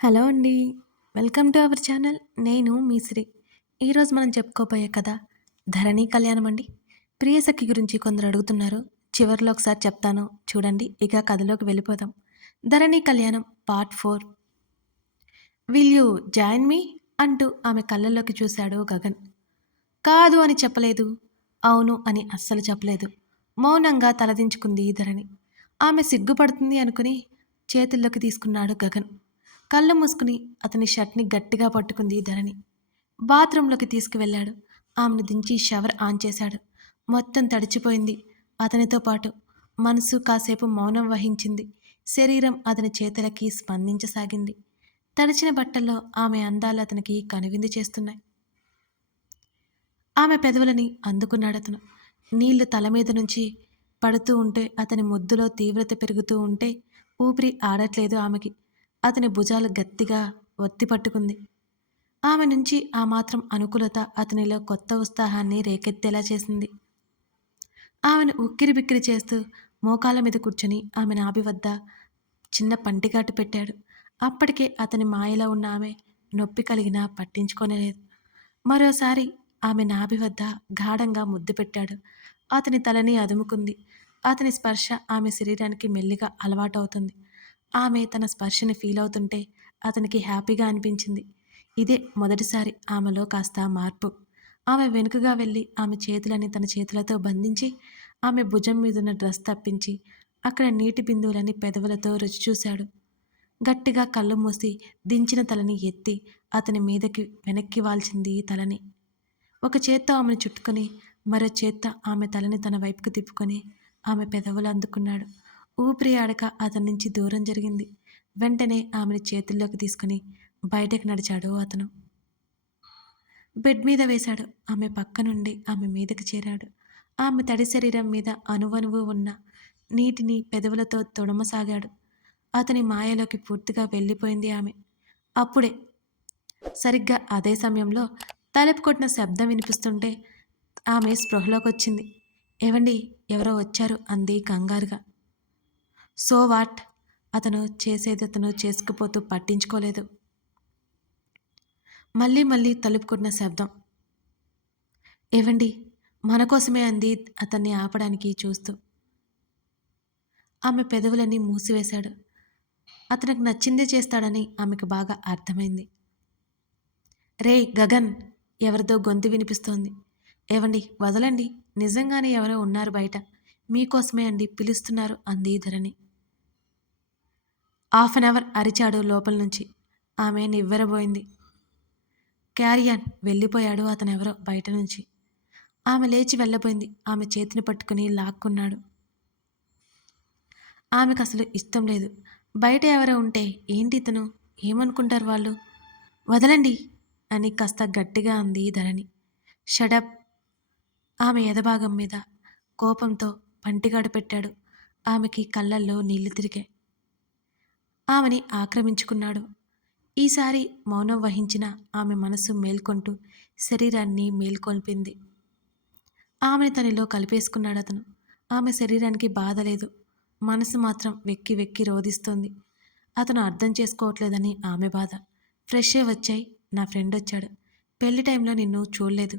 Hello అండి. Welcome to our channel. నేను మీ శ్రీ. ఈరోజు మనం చెప్పుకోబోయే కథ 'ధరణి కళ్యాణం' అండి. ప్రియసఖి గురించి కొందరు అడుగుతున్నారు. చివరిలో ఒకసారి చెప్తాను చూడండి. ఇక కథలోకి వెళ్ళిపోదాం. 'Dharani Kalyanam' part four will you join me అంటూ ఆమె కళ్ళల్లోకి చూశాడు గగన్. కాదు అని చెప్పలేదు. అవును అని అస్సలు చెప్పలేదు. మౌనంగా తలదించుకుంది ధరణి. ఆమె సిగ్గుపడుతుంది అనుకుని చేతుల్లోకి తీసుకున్నాడు గగన్. కళ్ళు మూసుకుని అతని షర్ట్ని గట్టిగా పట్టుకుంది ధరణి. బాత్రూంలోకి తీసుకువెళ్ళాడు. ఆమెను దించి షవర్ ఆన్ చేశాడు. మొత్తం తడిచిపోయింది. అతనితో పాటు మనసు కాసేపు మౌనం వహించింది. శరీరం అతని చేతులకి స్పందించసాగింది. తడిచిన బట్టల్లో ఆమె అందాలు అతనికి కనువిందు చేస్తున్నాయి. ఆమె పెదవులని అందుకున్నాడు అతను నీళ్ళు తల మీద నుంచి పడుతూ ఉంటే అతని ముద్దులో తీవ్రత పెరుగుతూ ఉంటే ఊపిరి ఆడట్లేదు ఆమెకి. అతని భుజాలు గట్టిగా ఒత్తి పట్టుకుంది. ఆమె నుంచి ఆ మాత్రం అనుకూలత అతనిలో కొత్త ఉత్సాహాన్ని రేకెత్తేలా చేసింది. ఆమెను ఉక్కిరి బిక్కిరి చేస్తూ మోకాల మీద కూర్చొని ఆమె నాభి వద్ద చిన్న పంటిగాటు పెట్టాడు. అప్పటికే అతని మాయలో ఉన్న ఆమె నొప్పి కలిగినా పట్టించుకోనేలేదు. మరోసారి ఆమె నాభి వద్ద గాఢంగా ముద్దు పెట్టాడు. అతని తలని అదుముకుంది. అతని స్పర్శ ఆమె శరీరానికి మెల్లిగా అలవాటవుతుంది. ఆమె తన స్పర్శని ఫీల్ అవుతుంటే అతనికి హ్యాపీగా అనిపించింది. ఇదే మొదటిసారి ఆమెలో కాస్త మార్పు. ఆమె వెనుకగా వెళ్ళి ఆమె చేతులని తన చేతులతో బంధించి ఆమె భుజం మీదున్న డ్రెస్ తప్పించి అక్కడ నీటి బిందువులని పెదవులతో రుచి చూశాడు. గట్టిగా కళ్ళు మూసి దించిన తలని ఎత్తి అతని మీదకి వెనక్కి వాల్చింది తలని. ఒక చేత్తో ఆమెను చుట్టుకొని మరో చేత్త ఆమె తలని తన వైపుకు తిప్పుకొని ఆమె పెదవులు అందుకున్నాడు. ఊపిరి ఆడక అతని నుంచి దూరం జరిగింది. వెంటనే ఆమెని చేతుల్లోకి తీసుకుని బయటకు నడిచాడు అతను. బెడ్ మీద వేశాడు. ఆమె పక్క నుండి ఆమె మీదకి చేరాడు. ఆమె తడి శరీరం మీద అనువనువు ఉన్న నీటిని పెదవులతో తొడమసాగాడు. అతని మాయలోకి పూర్తిగా వెళ్ళిపోయింది ఆమె. అప్పుడే సరిగ్గా అదే సమయంలో తలుపు కొట్టిన శబ్దం వినిపిస్తుంటే ఆమె స్పృహలోకి వచ్చింది ఏవండి ఎవరో వచ్చారు అంది కంగారుగా. సో వాట్ అతను చేసేది అతను చేసుకుపోతూ పట్టించుకోలేదు. మళ్ళీ మళ్ళీ తలుపుకుంటున్న శబ్దం. ఏవండి మన కోసమే అంది అతన్ని ఆపడానికి చూస్తూ. ఆమె పెదవులన్నీ మూసివేశాడు. అతనికి నచ్చిందే చేస్తాడని ఆమెకు బాగా అర్థమైంది. రేయ్ గగన్ ఎవరిదో గొంతు వినిపిస్తోంది. ఏవండి వదలండి నిజంగానే ఎవరో ఉన్నారు బయట. మీకోసమే అండి పిలుస్తున్నారు అంది ధరణి. హాఫ్ అన్ అవర్ అరిచాడు లోపల నుంచి. ఆమె నివ్వెరబోయింది. క్యారియన్ వెళ్ళిపోయాడు అతనెవరో బయట నుంచి. ఆమె లేచి వెళ్ళబోయింది. ఆమె చేతిని పట్టుకుని లాక్కున్నాడు. ఆమెకు అసలు ఇష్టం లేదు. బయట ఎవరో ఉంటే ఏంటి ఇతను? ఏమనుకుంటారు వాళ్ళు? వదలండి అని కాస్త గట్టిగా అంది ధరణి. షడప్ ఆమె ఎదభాగం మీద కోపంతో పంటిగాడు పెట్టాడు. ఆమెకి కళ్ళల్లో నీళ్ళు తిరిగాయి. ఆమెని ఆక్రమించుకున్నాడు. ఈసారి మౌనం వహించిన ఆమె మనసు మేల్కొంటూ శరీరాన్ని మేల్కొల్పింది. ఆమెని తనలో అతను ఆమె శరీరానికి బాధ లేదు. మనసు మాత్రం వెక్కి వెక్కి రోధిస్తోంది అతను అర్థం చేసుకోవట్లేదని ఆమె బాధ. ఫ్రెష్ వచ్చాయి నా ఫ్రెండ్ వచ్చాడు. పెళ్ళి టైంలో నిన్ను చూడలేదు.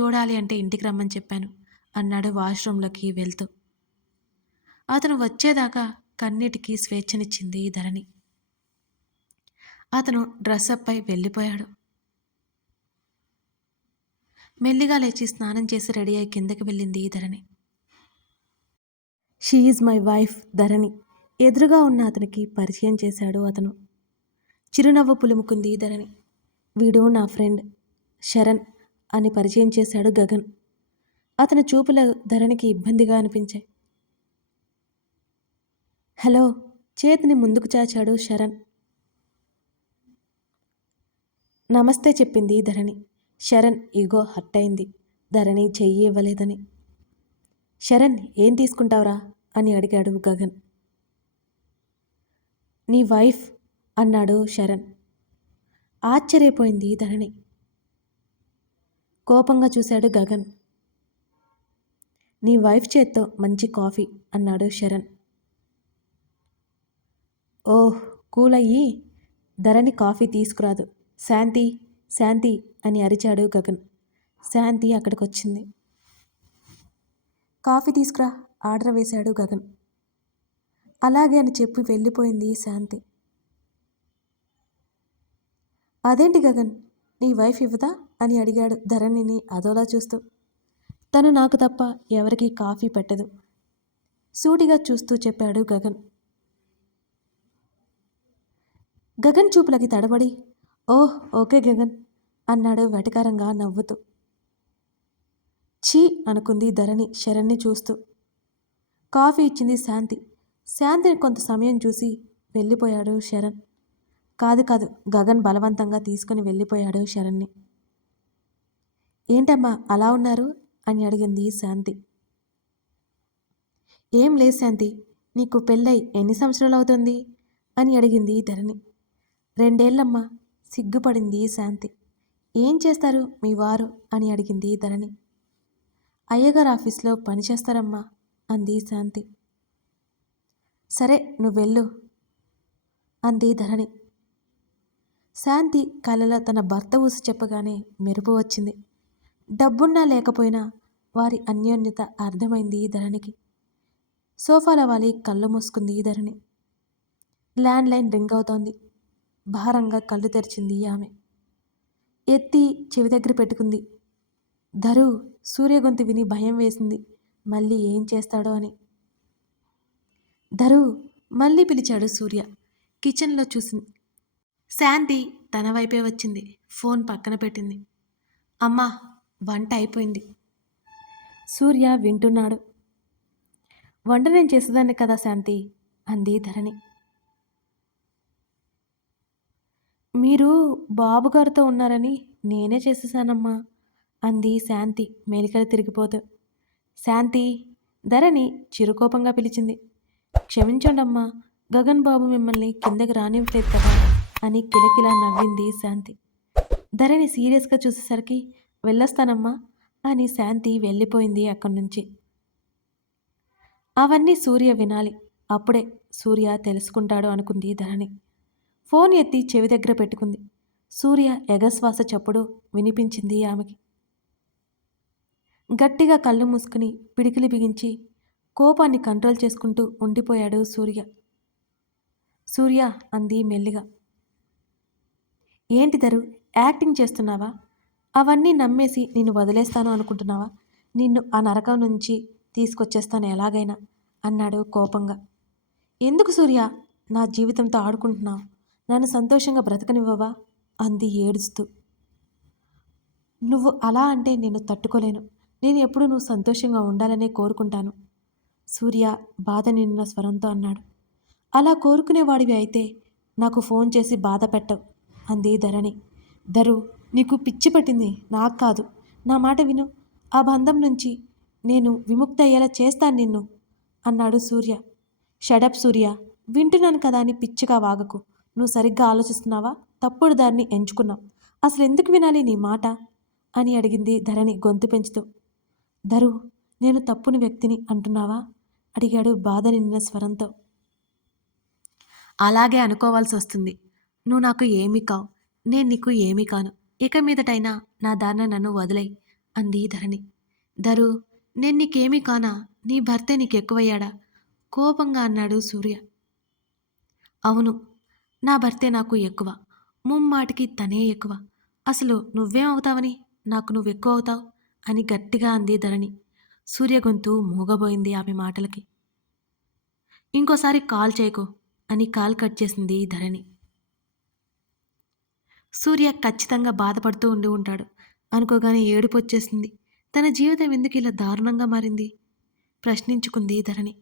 చూడాలి అంటే ఇంటికి రమ్మని చెప్పాను అన్నాడు వాష్రూంలోకి వెళ్తూ. అతను వచ్చేదాకా కన్నీటికి స్వేచ్ఛనిచ్చింది ధరణి. అతను డ్రెస్అప్ అయి వెళ్ళిపోయాడు. మెల్లిగా లేచి స్నానం చేసి రెడీ అయి కిందకి వెళ్ళింది Dharani. She is my wife Dharani ఎదురుగా ఉన్న అతనికి పరిచయం చేశాడు అతను. చిరునవ్వు పులుముకుంది ధరణి. వీడు నా ఫ్రెండ్ శరణ్ అని పరిచయం చేశాడు గగన్. అతని చూపుల ధరణికి ఇబ్బందిగా అనిపించాయి. హలో చేతిని ముందుకు చాచాడు శరణ్. నమస్తే చెప్పింది ధరణి. శరణ్ ఇగో హర్ట్ అయింది. ధరణి చెయ్యి ఇవ్వలేదని. శరణ్ ఏం తీసుకుంటావురా అని అడిగాడు గగన్. నీ వైఫ్ అన్నాడు శరణ్. ఆశ్చర్యపోయింది ధరణి. కోపంగా చూశాడు గగన్. నీ వైఫ్ చేత్తో మంచి కాఫీ అన్నాడు శరణ్. ఓహ్ కూల్ అయ్యి ధరణి కాఫీ తీసుకురాదు. శాంతి శాంతి అని అరిచాడు గగన్. శాంతి అక్కడికొచ్చింది. కాఫీ తీసుకురా ఆర్డర్ వేశాడు గగన్. అలాగే అని చెప్పి వెళ్ళిపోయింది శాంతి. అదేంటి గగన్? నీ వైఫ్ ఇవ్వదా? అని అడిగాడు ధరణిని అదోలా చూస్తూ. తను నాకు తప్ప ఎవరికీ కాఫీ పెట్టదు. సూటిగా చూస్తూ చెప్పాడు గగన్. గగన్ చూపులకి తడబడి ఓహ్ ఓకే గగన్ అన్నాడు వెటకారంగా నవ్వుతూ. ఛీ అనుకుంది ధరణి శరణ్ని చూస్తూ. కాఫీ ఇచ్చింది శాంతి. శాంతిని కొంత సమయం చూసి వెళ్ళిపోయాడు శరణ్. కాదు కాదు గగన్ బలవంతంగా తీసుకుని వెళ్ళిపోయాడు శరణ్ని ఏంటమ్మా అలా ఉన్నారు? అని అడిగింది శాంతి. ఏం లేదు శాంతి నీకు పెళ్ళై ఎన్ని సంవత్సరాలు అవుతుంది? అని అడిగింది ధరణి. రెండేళ్ళమ్మా సిగ్గుపడింది శాంతి. ఏం చేస్తారు మీ వారు? అని అడిగింది ధరణి. అయ్యగారు ఆఫీస్లో పనిచేస్తారమ్మా అంది శాంతి. సరే నువ్వు వెళ్ళు అంది ధరణి. శాంతి కలలో తన భర్త ఊసి చెప్పగానే మెరుపు వచ్చింది. డబ్బున్నా లేకపోయినా వారి అన్యోన్యత అర్థమైంది ధరణికి. సోఫాల వాలి కళ్ళు మూసుకుంది ధరణి. ల్యాండ్ లైన్ రింగ్ అవుతోంది. భారంగా కళ్ళు తెరిచింది ఆమె. ఎత్తి చెవి దగ్గర పెట్టుకుంది. ధరు సూర్యగొంతు విని భయం వేసింది. మళ్ళీ ఏం చేస్తాడో అని. ధరు మళ్ళీ పిలిచాడు సూర్య. కిచెన్లో చూసింది. శాంతి తన వైపే వచ్చింది. ఫోన్ పక్కన పెట్టింది. అమ్మా వంట అయిపోయింది. సూర్య వింటున్నాడు. వంట నేను చేసేదాన్ని కదా శాంతి? అంది ధరణి. మీరు బాబుగారితో ఉన్నారని నేనే చేసేసానమ్మా అంది శాంతి మేలికలు తిరిగిపోతూ. శాంతి ధరణి చిరుకోపంగా పిలిచింది. క్షమించండమ్మా గగన్ బాబు మిమ్మల్ని కిందకి రానివ్వలేదు కదా అని కిలకిలా నవ్వింది శాంతి. ధరణి సీరియస్గా చూసేసరికి వెళ్ళొస్తానమ్మా అని శాంతి వెళ్ళిపోయింది అక్కడి నుంచి. అవన్నీ సూర్య వినాలి అప్పుడే సూర్య తెలుసుకుంటాడు అనుకుంది ధరణి. ఫోన్ ఎత్తి చెవి దగ్గర పెట్టుకుంది. సూర్య ఎగశ్వాస చప్పుడు వినిపించింది ఆమెకి. గట్టిగా కళ్ళు మూసుకుని పిడికిలి బిగించి కోపాన్ని కంట్రోల్ చేసుకుంటూ ఉండిపోయాడు సూర్య. సూర్య అంది మెల్లిగా. ఏంటి దరు యాక్టింగ్ చేస్తున్నావా? అవన్నీ నమ్మేసి నిన్ను వదిలేస్తాను అనుకుంటున్నావా? నిన్ను ఆ నరకం నుంచి తీసుకొచ్చేస్తాను ఎలాగైనా అన్నాడు కోపంగా. ఎందుకు సూర్య? నా జీవితంతో ఆడుకుంటున్నావు. నన్ను సంతోషంగా బ్రతకనివ్వవా? అంది ఏడుస్తూ. నువ్వు అలా అంటే నేను తట్టుకోలేను. నేను ఎప్పుడు నువ్వు సంతోషంగా ఉండాలనే కోరుకుంటాను. సూర్య బాధ నిన్న స్వరంతో అన్నాడు. అలా కోరుకునేవాడివి అయితే నాకు ఫోన్ చేసి బాధ పెట్టవు అంది ధరణి. ధరు నీకు పిచ్చి పట్టింది నాకు కాదు. నా మాట విను. ఆ బంధం నుంచి నేను విముక్త అయ్యేలా చేస్తాను నిన్ను అన్నాడు సూర్య. షడప్ సూర్య వింటున్నాను కదా అని పిచ్చిగా వాగకు. నువ్వు సరిగ్గా ఆలోచిస్తున్నావా? తప్పుడు దారిని ఎంచుకున్నావు. అసలు ఎందుకు వినాలి నీ మాట? అని అడిగింది ధరణి గొంతు పెంచుతూ. ధరు నేను తప్పుని వ్యక్తిని అంటున్నావా? అడిగాడు బాధ నిన్న స్వరంతో. అలాగే అనుకోవాల్సి వస్తుంది. నువ్వు నాకు ఏమీ కావు. నేను నీకు ఏమీ కాను. ఇక మీదటైనా నా దారిన నన్ను వదిలేయి అంది ధరణి. ధరు నేను నీకేమీ కానా? నీ భర్తే నీకు ఎక్కువయ్యాడా కోపంగా అన్నాడు సూర్య. అవును నా భర్తే నాకు ఎక్కువ. ముమ్మాటికి తనే ఎక్కువ. అసలు నువ్వేం అవుతావని? నాకు నువ్వు ఎక్కువ అవుతావు? అని గట్టిగా అంది ధరణి. సూర్య గొంతు మూగబోయింది ఆమె మాటలకి. ఇంకోసారి కాల్ చేయకు అని కాల్ కట్ చేసింది ధరణి. సూర్య ఖచ్చితంగా బాధపడుతూ ఉండి ఉంటాడు. అనుకోగానే ఏడుపు వచ్చేసింది. తన జీవితం ఎందుకు ఇలా దారుణంగా మారింది? ప్రశ్నించుకుంది ధరణి.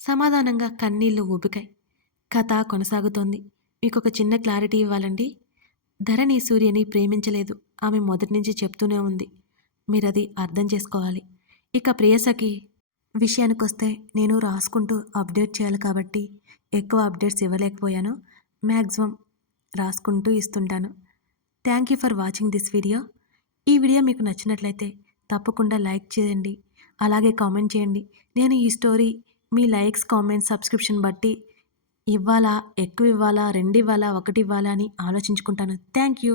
సమాధానంగా కన్నీళ్ళు ఉబికాయి కథ కొనసాగుతోంది. మీకు ఒక చిన్న క్లారిటీ ఇవ్వాలండి. ధరణి సూర్యని ప్రేమించలేదు. ఆమె మొదటి నుంచి చెప్తూనే ఉంది. మీరు అది అర్థం చేసుకోవాలి. ఇక ప్రియసకి విషయానికొస్తే నేను రాసుకుంటూ అప్డేట్ చేయాలి కాబట్టి ఎక్కువ అప్డేట్స్ ఇవ్వలేకపోయాను. మ్యాక్సిమం రాసుకుంటూ ఇస్తుంటాను. Thank you for watching this video. ఈ వీడియో మీకు నచ్చినట్లయితే తప్పకుండా లైక్ చేయండి. అలాగే కామెంట్ చేయండి. నేను ఈ స్టోరీ మీ లైక్స్ కామెంట్స్ సబ్స్క్రిప్షన్ బట్టి ఇవ్వాలా ఎక్కువ ఇవ్వాలా రెండు ఇవ్వాలా ఒకటి ఇవ్వాలా అని ఆలోచించుకుంటాను. Thank you.